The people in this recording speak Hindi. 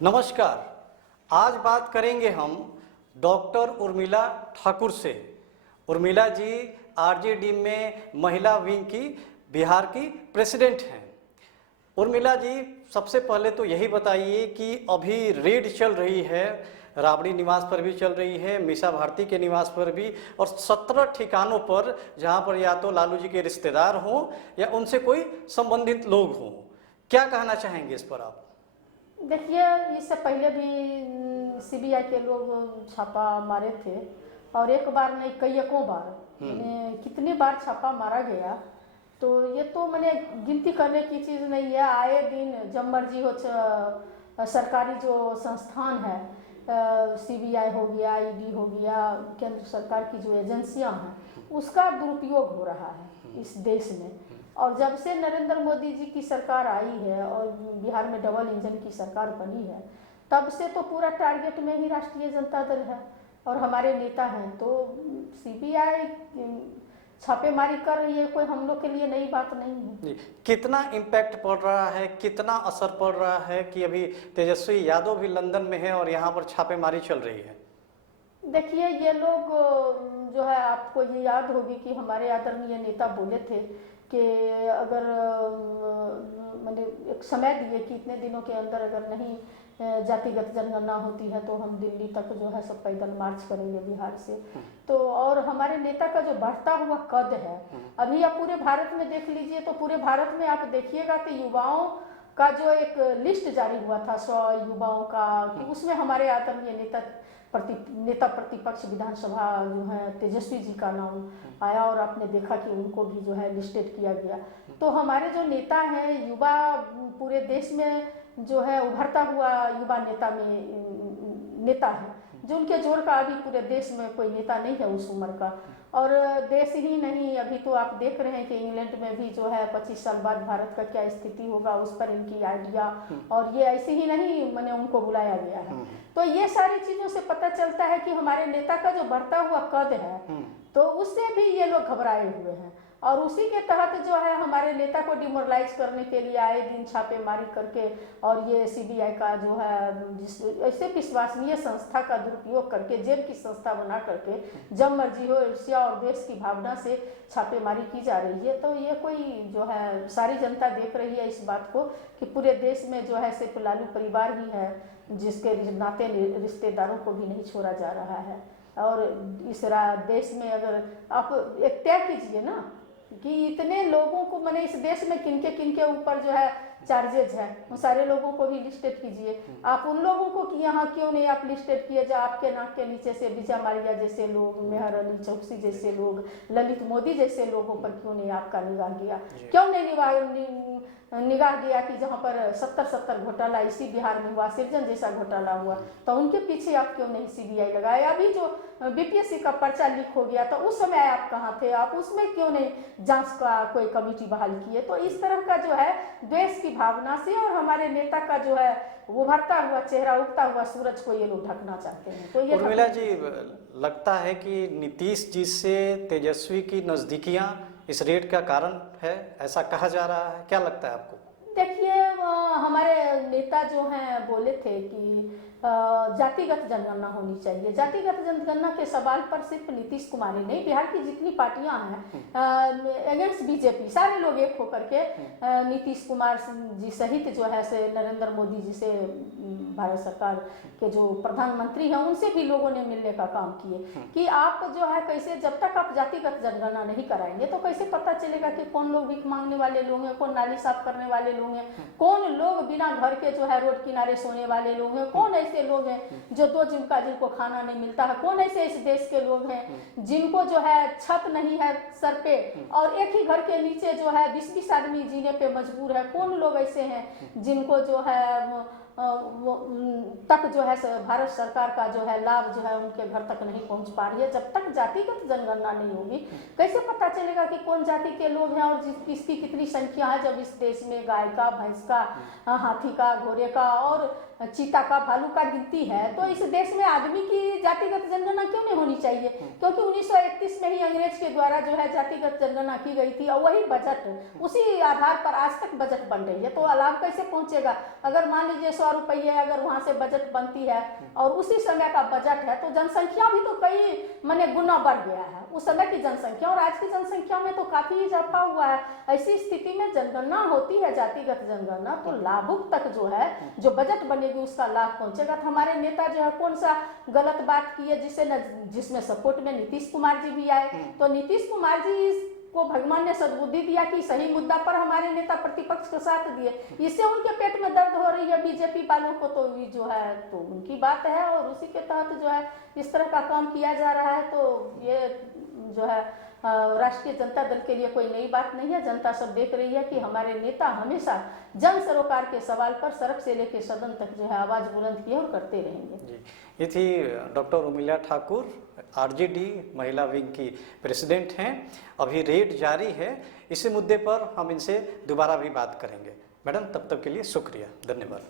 नमस्कार। आज बात करेंगे हम डॉक्टर उर्मिला ठाकुर से। उर्मिला जी आरजेडी में महिला विंग की बिहार की प्रेसिडेंट हैं। उर्मिला जी, सबसे पहले तो यही बताइए कि अभी रेड चल रही है, राबड़ी निवास पर भी चल रही है, मीसा भारती के निवास पर भी, और 17 ठिकानों पर जहां पर या तो लालू जी के रिश्तेदार हों या उनसे कोई संबंधित लोग हों। क्या कहना चाहेंगे इस पर आप? देखिए, इससे पहले भी सीबीआई के लोग छापा मारे थे और एक बार नहीं कईयों बार, मैंने कितनी बार छापा मारा गया। तो ये तो मैंने गिनती करने की चीज़ नहीं है। आए दिन जब मर्जी हो सरकारी जो संस्थान है, सीबीआई हो गया, ईडी हो गया, केंद्र सरकार की जो एजेंसियां हैं, उसका दुरुपयोग हो रहा है इस देश में। और जब से नरेंद्र मोदी जी की सरकार आई है और बिहार में डबल इंजन की सरकार बनी है, तब से तो पूरा टारगेट में ही राष्ट्रीय जनता दल है और हमारे नेता हैं। तो सीबीआई छापेमारी कर रही है, कोई हम लोग के लिए नई बात नहीं है जी। कितना इम्पैक्ट पड़ रहा है, कितना असर पड़ रहा है कि अभी तेजस्वी यादव भी लंदन में है और यहाँ पर छापेमारी चल रही है? देखिए, ये लोग जो है, आपको ये याद होगी कि हमारे आदरणीय नेता बोले थे कि अगर मैंने एक समय दिए कि इतने दिनों के अंदर अगर नहीं जातिगत जनगणना होती है तो हम दिल्ली तक जो है सब पैदल मार्च करेंगे बिहार से। तो और हमारे नेता का जो बढ़ता हुआ कद है, अभी आप पूरे भारत में देख लीजिए, तो पूरे भारत में आप देखिएगा कि युवाओं का जो एक लिस्ट जारी हुआ था 100 युवाओं का, कि उसमें हमारे आदरणीय नेता प्रतिपक्ष विधानसभा जो है तेजस्वी जी का नाम आया और आपने देखा कि उनको भी जो है लिस्टेड किया गया। तो हमारे जो नेता हैं, युवा पूरे देश में जो है उभरता हुआ युवा नेता है, जो उनके जोर का अभी पूरे देश में कोई नेता नहीं है उस उम्र का। और देश ही नहीं, अभी तो आप देख रहे हैं कि इंग्लैंड में भी जो है 25 साल बाद भारत का क्या स्थिति होगा, उस पर इनकी आइडिया, और ये ऐसे ही नहीं मैंने उनको बुलाया गया है। तो ये सारी चीज़ों से पता चलता है कि हमारे नेता का जो बढ़ता हुआ कद है, तो उससे भी ये लोग घबराए हुए हैं। और उसी के तहत जो है हमारे नेता को डिमोरलाइज करने के लिए आए दिन छापेमारी करके, और ये सीबीआई का जो है ऐसे विश्वसनीय संस्था का दुरुपयोग करके, जेल की संस्था बना करके जब मर्जी हो ईर्ष्या और देश की भावना से छापेमारी की जा रही है। तो ये कोई जो है सारी जनता देख रही है इस बात को कि पूरे देश में जो है सिर्फ लालू परिवार ही है जिसके नाते रिश्तेदारों को भी नहीं छोड़ा जा रहा है। और इस देश में अगर आप एक तय कीजिए ना कि इतने लोगों को, मैंने इस देश में किनके ऊपर जो है चार्जेज है, उन सारे लोगों को भी लिस्टेड कीजिए। आप उन लोगों को कि यहाँ क्यों नहीं आप लिस्टेड किए, जो आपके नाक के नीचे से विजय माल्या जैसे लोग, मेहर अली चौकसी जैसे लोग, ललित मोदी जैसे लोगों पर क्यों नहीं आपका निगाह गया? क्यों नहीं निगाह गया कि जहाँ पर 70 घोटाला इसी बिहार में हुआ, सृजन जैसा घोटाला हुआ, तो उनके पीछे आप क्यों नहीं सीबीआई लगाए? अभी जो बीपीएससी का पर्चा लीक हो गया, तो उस समय आप कहाँ थे? आप उसमें क्यों नहीं जांच का कोई कमेटी बहाल किए? तो इस तरह का जो है देश की भावना से और हमारे नेता का जो है उभरता हुआ चेहरा, उगता हुआ सूरज को ये लोग ढकना चाहते हैं। तो ये उर्मिला जी, लगता है कि नीतीश जी से तेजस्वी की नज़दीकियां इस रेड का कारण है, ऐसा कहा जा रहा है, क्या लगता है आपको? देखिए, हमारे नेता जो हैं बोले थे कि जातिगत जनगणना होनी चाहिए। जातिगत जनगणना के सवाल पर सिर्फ नीतीश कुमार ही नहीं, बिहार की जितनी पार्टियां हैं अगेंस्ट बीजेपी, सारे लोग एक होकर के नीतीश कुमार जी सहित जो है से नरेंद्र मोदी जी से, भारत सरकार के जो प्रधानमंत्री हैं, उनसे भी लोगों ने मिलने का काम किए कि आप जो है कैसे, जब तक आप जातिगत जनगणना नहीं कराएंगे तो कैसे पता चलेगा कि कौन लोग भीख मांगने वाले लोग हैं, कौन नाली साफ करने वाले लोग हैं, कौन लोग बिना घर के जो है रोड किनारे सोने वाले लोग हैं, कौन ऐसे लोग हैं जो जिनको खाना नहीं मिलता है, कौन ऐसे इस देश के लोग हैं जिनको जो है छत नहीं है सर पे और एक ही घर के नीचे जो है 20-20 आदमी जीने पे मजबूर है, कौन लोग ऐसे हैं जिनको जो है तक जो है भारत सरकार का जो है लाभ जो है उनके घर तक नहीं पहुंच पा रही है। जब तक जातिगत जनगणना नहीं होगी कैसे पता चलेगा कि कौन जाति के लोग हैं और किसकी कितनी संख्या है, जब इस देश में गाय का, भैंस का, हाथी का, घोड़े का और चीता का, भालू का गिनती है, तो इस देश में आदमी की जातिगत जनगणना क्यों नहीं होनी चाहिए? क्योंकि 1931 में ही अंग्रेज के द्वारा जो है जातिगत जनगणना की गई थी और वही बजट, उसी आधार पर आज तक बजट बन रही है। तो लाभ कैसे पहुंचेगा? अगर मान लीजिए 100 रुपये अगर वहाँ से बजट बनती है और उसी समय का बजट है, तो जनसंख्या भी तो कई माने गुना बढ़ गया है उस समय की जनसंख्या और आज की जनसंख्या में तो काफी इजाफा हुआ है। ऐसी स्थिति में जनगणना होती है, जातिगत जनगणना, तो लाभुक तक जो है जो बजट बनेगी उसका लाभ पहुंचेगा। तो हमारे नेता जो है कौन सा गलत बात की है जिसमें सपोर्ट में नीतीश कुमार जी भी आए, तो नीतीश कुमार जी को भगवान ने सद्बुद्धि दिया कि सही मुद्दा पर हमारे नेता प्रतिपक्ष का साथ दिए, इससे उनके पेट में दर्द हो रही है बीजेपी वालों को, तो ये जो है तो उनकी बात है और उसी के तहत जो है इस तरह का काम किया जा रहा है। तो ये जो है राष्ट्रीय जनता दल के लिए कोई नई बात नहीं है। जनता सब देख रही है कि हमारे नेता हमेशा जन सरोकार के सवाल पर सड़क से लेकर सदन तक जो है आवाज बुलंद की और करते रहेंगे। ये थी डॉक्टर उर्मिला ठाकुर, आरजेडी महिला विंग की प्रेसिडेंट हैं। अभी रेड जारी है, इसी मुद्दे पर हम इनसे दोबारा भी बात करेंगे। मैडम, तब तक के लिए शुक्रिया, धन्यवाद।